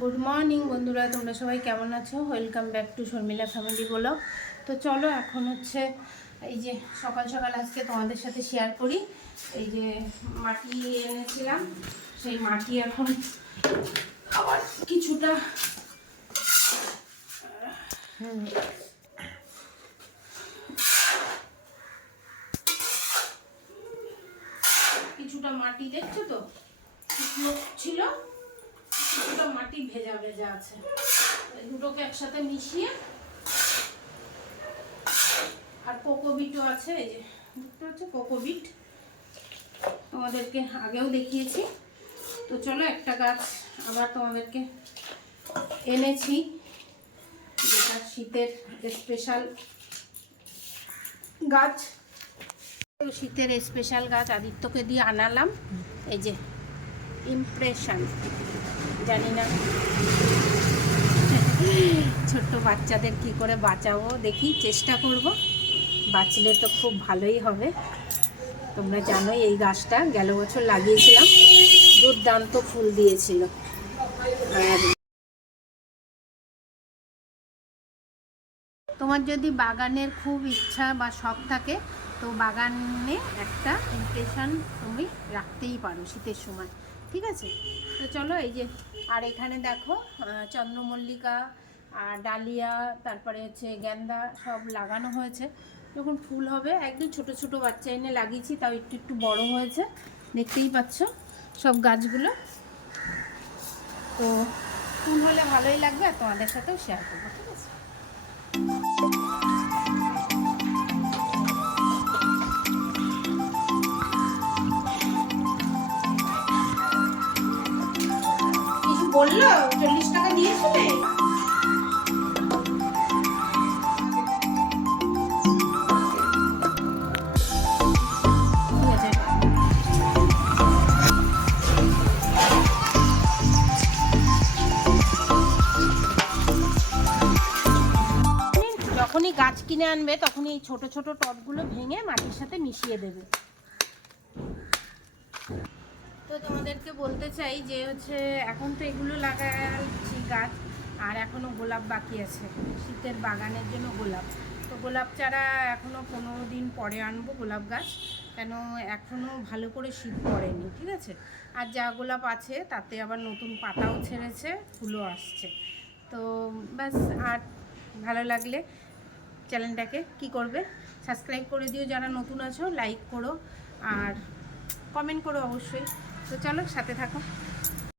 Good morning বন্ধুরা, তোমরা সবাই কেমন আছো? Welcome back to Sharmila family বলো তো চলো, এখন হচ্ছে এই যে সকাল সকাল আজকে তোমাদের সাথে শেয়ার করি। এই যে মাটি এনেছিলাম, সেই মাটি এখন আবার কিছুটা কিছুটা মাটি, দেখছ তো? ছিল। মাটি ভেজা ভেজা আছে। দুটোকে একসাথে মিশিয়ে আর কোকোবিটও আছে, এই যে দেখতে পাচ্ছ কোকোবিট তোমাদেরকে আগেও দেখিয়েছি। তো চলো একটা গাছ আবার তোমাদেরকে এনেছি, যেটা শীতের স্পেশাল গাছ। শীতের স্পেশাল গাছ আদিত্যকে দিয়ে আনালাম। এই যে ইমপ্রেশন। জানি না। ছোট্ট বাচ্চাদের কি করে বাঁচাবো? দেখি, চেষ্টা করব। বাঁচলে তো খুব ভালোই হবে। তোমরা জানোই এই গাছটা, গেল বছর লাগিয়েছিলাম। দুর্দান্ত ফুল দিয়েছিল। তোমার যদি বাগানের খুব ইচ্ছা বা শখ থাকে, তো বাগানে একটা ইমপ্রেশন তুমি রাখতেই পারো শীতের সময়। ঠিক আছে? তো চলো এই যে, আর এখানে দেখো চন্দ্রমল্লিকা, আর ডালিয়া, তারপরে হচ্ছে গেন্দা, সব লাগানো হয়েছে। যখন ফুল হবে, একদম ছোট ছোট বাচ্চা এনে লাগিয়েছি, তাও একটু একটু বড় হয়েছে। দেখতেই পাচ্ছ সব গাছগুলো। তো ফুল হলে ভালোই লাগবে, আর তোমাদের সাথেও শেয়ার করব, ঠিক আছে? বলল, চল্লিশ টাকা দিয়েছিলে যখনই গাছ কিনে আনবে, তখনই এই ছোট ছোট টবগুলো ভেঙে মাটির সাথে মিশিয়ে দেবে। তোমাদেরকে বলতে চাই যে হচ্ছে এখন তো এগুলো লাগাচ্ছি গাছ, আর এখনও গোলাপ বাকি আছে। শীতের বাগানের জন্য গোলাপ। তো গোলাপ চারা এখনও পনেরো দিন পরে আনব গোলাপ গাছ, কেন এখনও ভালো করে শীত পড়েনি, ঠিক আছে? আর যা গোলাপ আছে, তাতে আবার নতুন পাতাও ছেড়েছে, ফুলও আসছে। তো ব্যাস, আর ভালো লাগলে চ্যানেলটাকে কি করবে? সাবস্ক্রাইব করে দিও, যারা নতুন আছো, লাইক করো, আর কমেন্ট করো অবশ্যই। তো চলো সাথে থাকো।